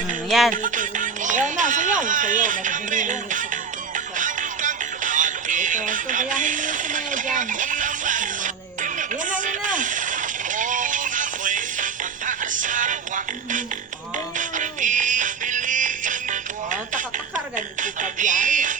Mm, yan. Sayaw na, sayaw. Sayaw. Ito, ito, gayahin mo yung sumayaw dyan. Yan na, yan na. Oh, taka-takar ganun si Kabiyahe. Ito,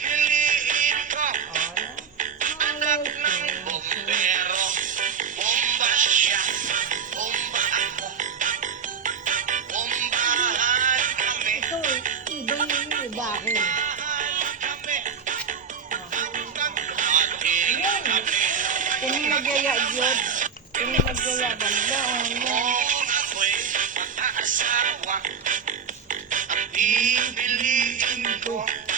nagyaya yun, kung nagyaya banda, oh. Ito. Ang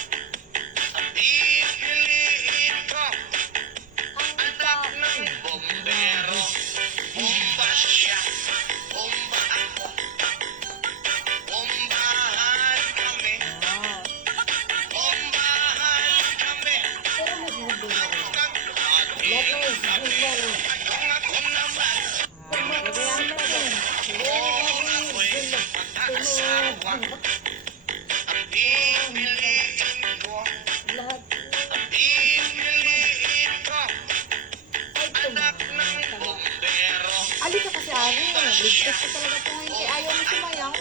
Ligtas ka talaga ito ngayon. Kaya ayaw mo sumayaw.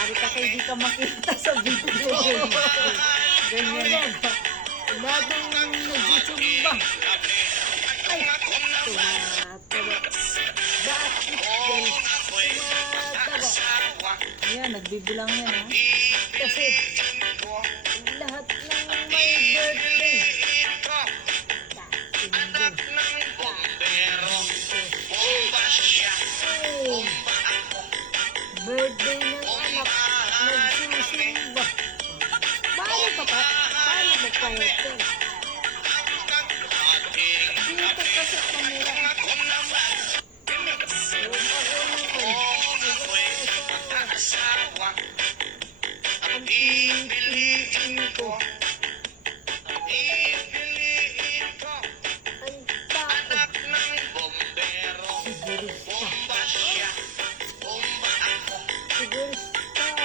Ari ka kaya di ka makita sa video. Ganyan. Ladong nagsisumba. Ay, tumataba. Bakit yan? Tumataba. Yan, nagbibilang yan ha. Kasi lahat ng may birthday.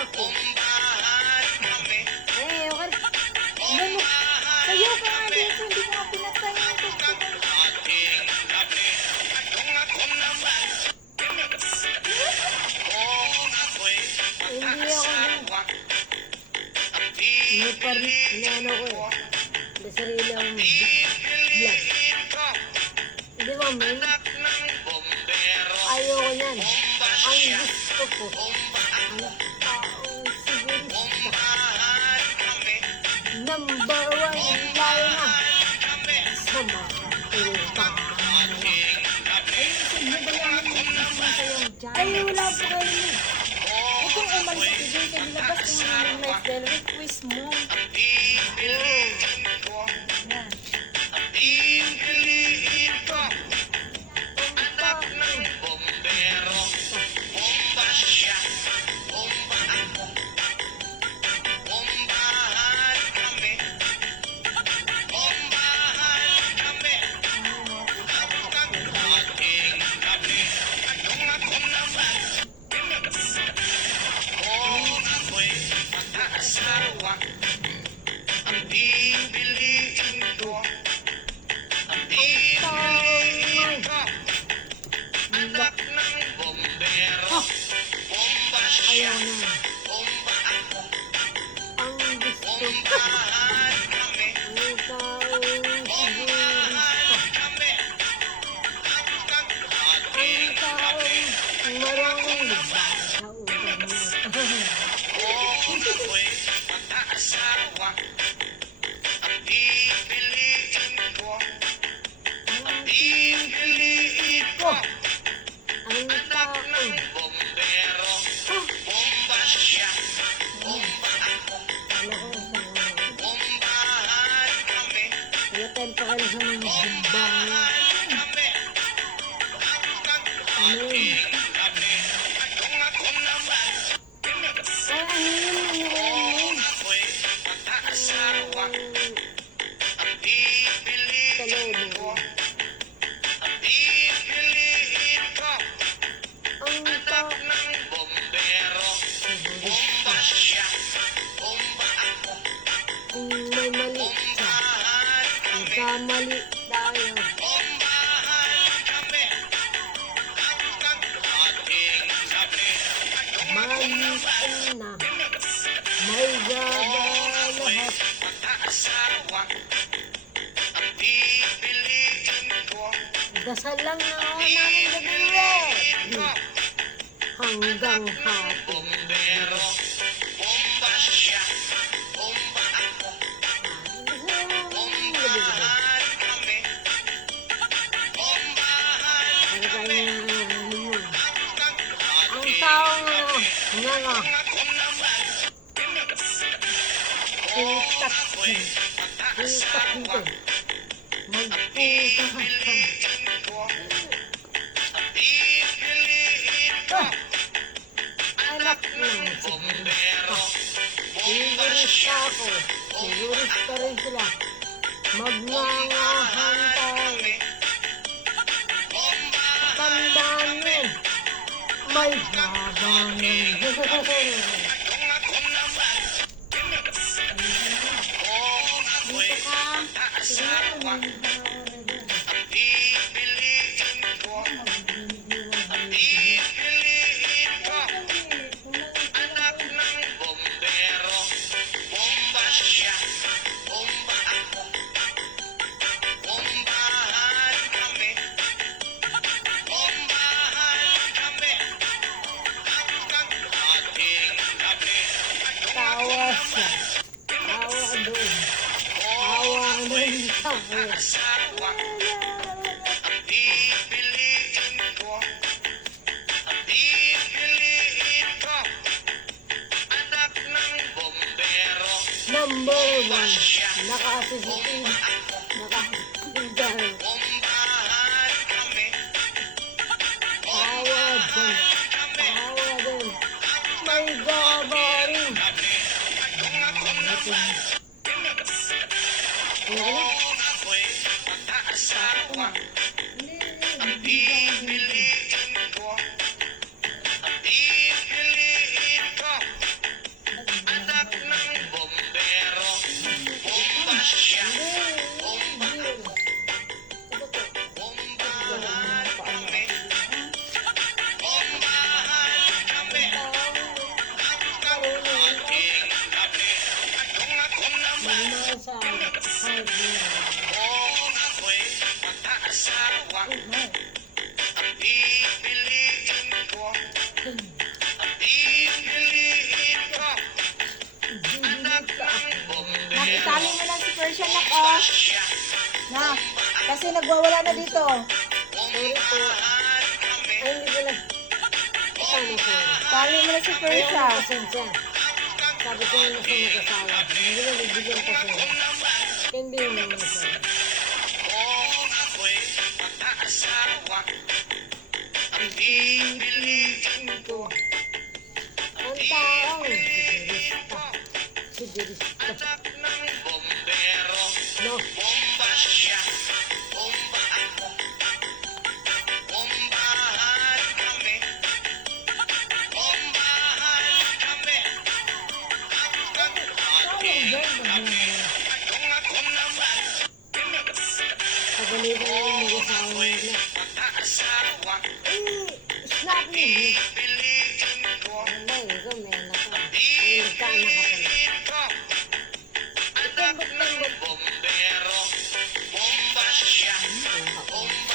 Ako. Eh, okay. Ano? Sayaw ka nga dito. Hindi ko nga pinatay yung tugtog. Hindi ako na. May par... Ano ko eh. May sarili akong vlog. Di ba? Ayaw ko yan. Ang gusto ko. Ang Ay, wala pa kayo. Huwag kang umalis. Ibigay ka nilabas kung ano yung life dahil request mo. Taong mali tayo. Maliit na. May gaba lahat. Dasal lang na ako namin gabi Hanggang hapon. Ang tao nga, nga nga, titak, titak dito. Magputa ka. Ah, anak ng sigurista. Sigurista ako. Sigurista rin sila. Magnangahan tayo. Tandaan mo. May habang. Dito ka. Sige, Tawa Number one. Naka-CCTV. Naka-CCTV. Tawa doon. Tawa doon. May gaba rin. Kasi nagwawala na dito. Sorry po. Ay, hindi ko na. Ano po? Tali mo na si Kaya Persia. pasensya. Sabi ko na sa mag-asawa. Hindi na nagbigyan pa siya. Hindi mo naman siya. Ang taong sigurista. Sigurista. No. Pagalitan na yung mag-asawa nila. Eh, snap mo. Wala, ikaw may anak ka. Ay, nagkaanak ka pala. Itambot-tambot. Hindi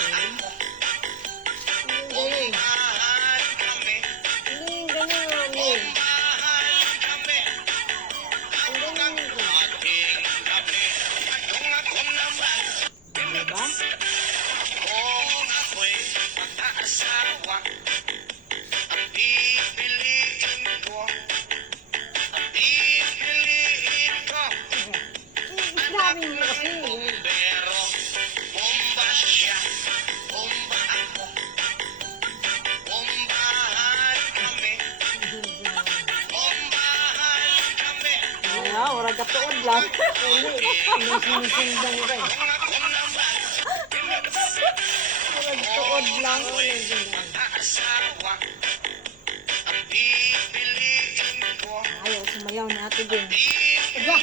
Wala, orang katuod lang. Sinusundan ka. Orang katuod lang. Ayaw, sumayaw na ate din. Aba,